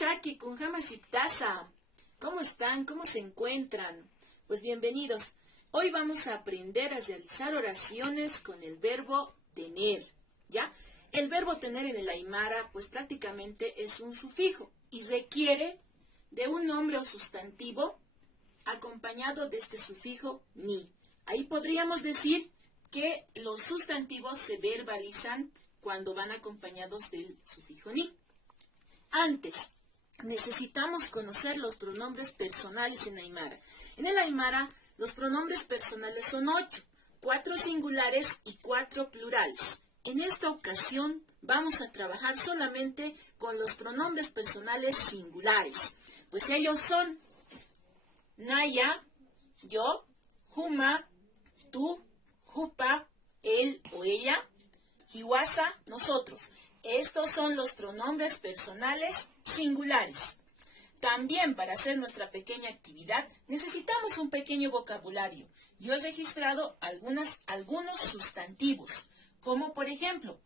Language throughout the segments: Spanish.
Saki con Jamasiptasa. ¿Cómo están? ¿Cómo se encuentran? Pues bienvenidos. Hoy vamos a aprender a realizar oraciones con el verbo tener, ¿ya? El verbo tener en el Aymara, pues prácticamente es un sufijo y requiere de un nombre o sustantivo acompañado de este sufijo ni. Ahí podríamos decir que los sustantivos se verbalizan cuando van acompañados del sufijo ni. Antes, necesitamos conocer los pronombres personales en Aymara. En el Aymara, los pronombres personales son 8, 4 singulares y 4 plurales. En esta ocasión vamos a trabajar solamente con los pronombres personales singulares, pues ellos son Naya, yo, Juma, tú, Jupa, él o ella, Hiwasa, nosotros. Estos son los pronombres personales singulares. También para hacer nuestra pequeña actividad necesitamos un pequeño vocabulario. Yo he registrado algunos sustantivos, como por ejemplo,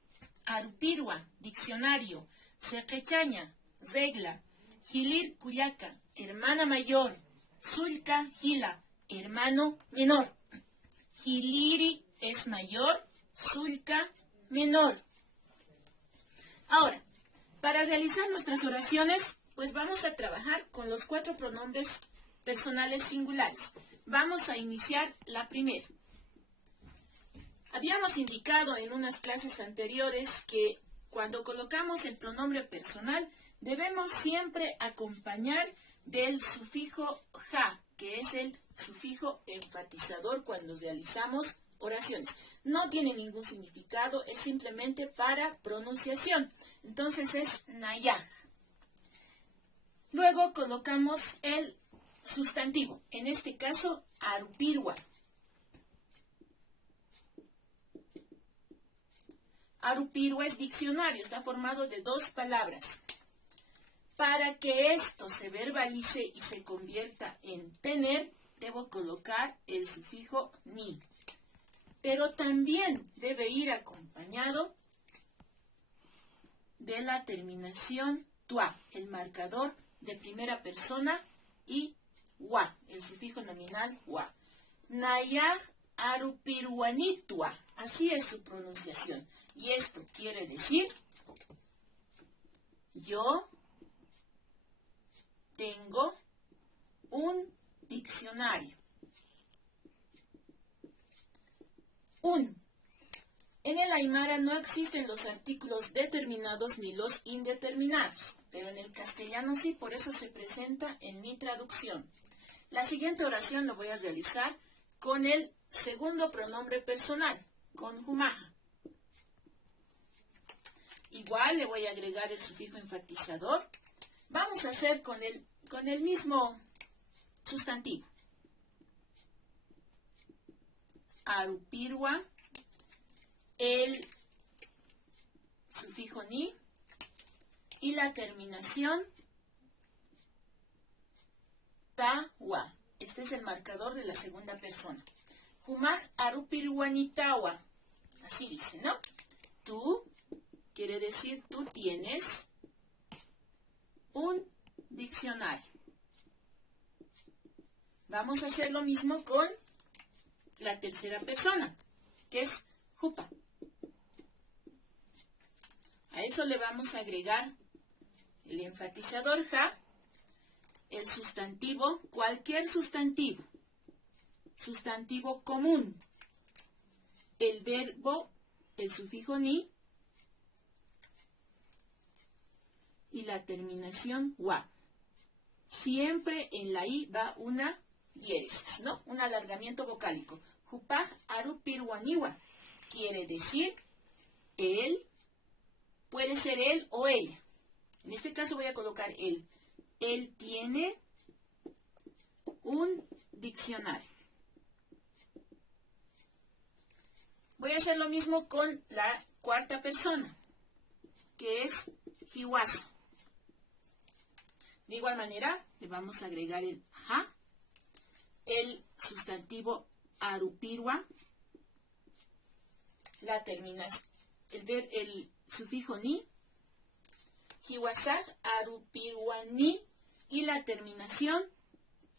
arupirua, diccionario, sequechaña, regla, gilir cuyaca, hermana mayor, sulca gila, hermano menor. Giliri es mayor, sulca menor. Ahora, para realizar nuestras oraciones, pues vamos a trabajar con los 4 pronombres personales singulares. Vamos a iniciar la primera. Habíamos indicado en unas clases anteriores que cuando colocamos el pronombre personal debemos siempre acompañar del sufijo ja, que es el sufijo enfatizador cuando realizamos oraciones. No tiene ningún significado, es simplemente para pronunciación. Entonces es nayaj. Luego colocamos el sustantivo, en este caso arupirua. Arupirua es diccionario, está formado de 2 palabras. Para que esto se verbalice y se convierta en tener, debo colocar el sufijo ni. Pero también debe ir acompañado de la terminación tua, el marcador de primera persona, y wa, el sufijo nominal wa. Nayaj arupiruanitua, así es su pronunciación. Y esto quiere decir, yo tengo un diccionario. En el Aymara no existen los artículos determinados ni los indeterminados, pero en el castellano sí, por eso se presenta en mi traducción. La siguiente oración lo voy a realizar con el segundo pronombre personal, con jumaja. Igual le voy a agregar el sufijo enfatizador. Vamos a hacer con el mismo sustantivo. Arupirua, el sufijo ni y la terminación tawa. Este es el marcador de la segunda persona. Jumaj arupiruanitawa. Así dice, ¿no? Tú, quiere decir tú tienes un diccionario. Vamos a hacer lo mismo con la tercera persona, que es Jupa. A eso le vamos a agregar el enfatizador ja, el sustantivo, cualquier sustantivo, sustantivo común, el verbo, el sufijo ni y la terminación wa. Siempre en la i va una diéresis, ¿no? Un alargamiento vocálico. Jupaj arupiruaniwa. Quiere decir él, puede ser él o ella. En este caso voy a colocar él. Él tiene un diccionario. Voy a hacer lo mismo con la cuarta persona, que es Hiwasa. De igual manera, le vamos a agregar el ja, el sustantivo arupirua, la terminación, el sufijo ni, Hiwasaj arupiruani y la terminación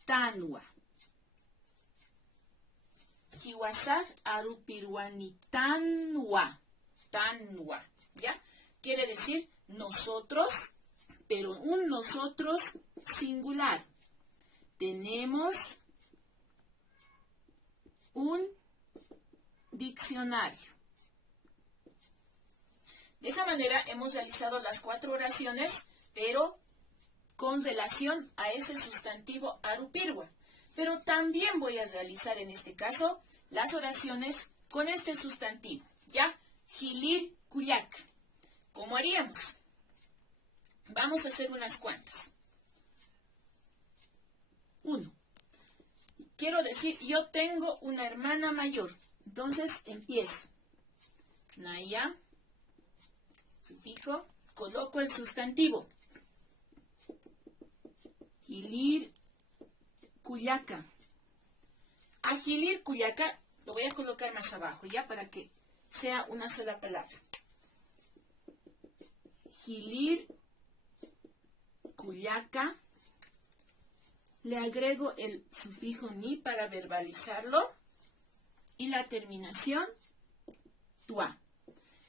tanwa. Hiwasaj arupiruani tanwa. Tanwa, ¿ya? Quiere decir nosotros, pero un nosotros singular. Tenemos un diccionario. De esa manera hemos realizado las 4 oraciones, pero con relación a ese sustantivo arupirwa. Pero también voy a realizar en este caso las oraciones con este sustantivo, ¿ya? Hilir kuyaca. ¿Cómo haríamos? Vamos a hacer unas cuantas. 1. Quiero decir, yo tengo una hermana mayor. Entonces empiezo. Naya, sufijo, coloco el sustantivo. Hilir kuyaca. A hilir kuyaca lo voy a colocar más abajo, ya, para que sea una sola palabra. Hilir kuyaca. Le agrego el sufijo ni para verbalizarlo y la terminación tua.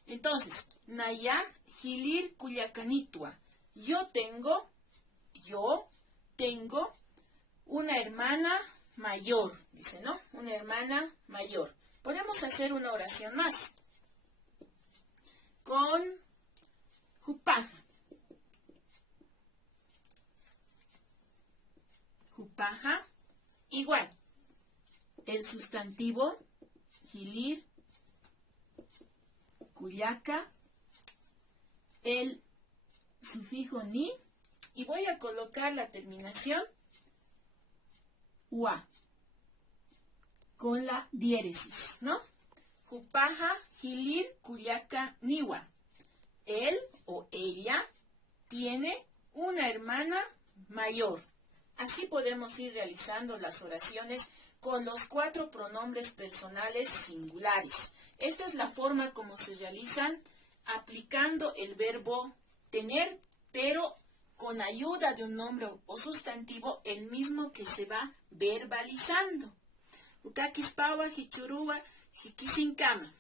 Entonces, naya hilir kuyakanitua. Yo tengo una hermana mayor, dice, ¿no? Una hermana mayor. Podemos hacer una oración más con jupaja. Jupaja, igual. El sustantivo hilir kuyaca, el sufijo ni, y voy a colocar la terminación ua con la diéresis, ¿no? Jupaja, hilir, kuyaca, niwa. Él o ella tiene una hermana mayor. Así podemos ir realizando las oraciones con los 4 pronombres personales singulares. Esta es la forma como se realizan aplicando el verbo tener, pero con ayuda de un nombre o sustantivo, el mismo que se va verbalizando. Ukakispawa, hichurua, hikisinkama.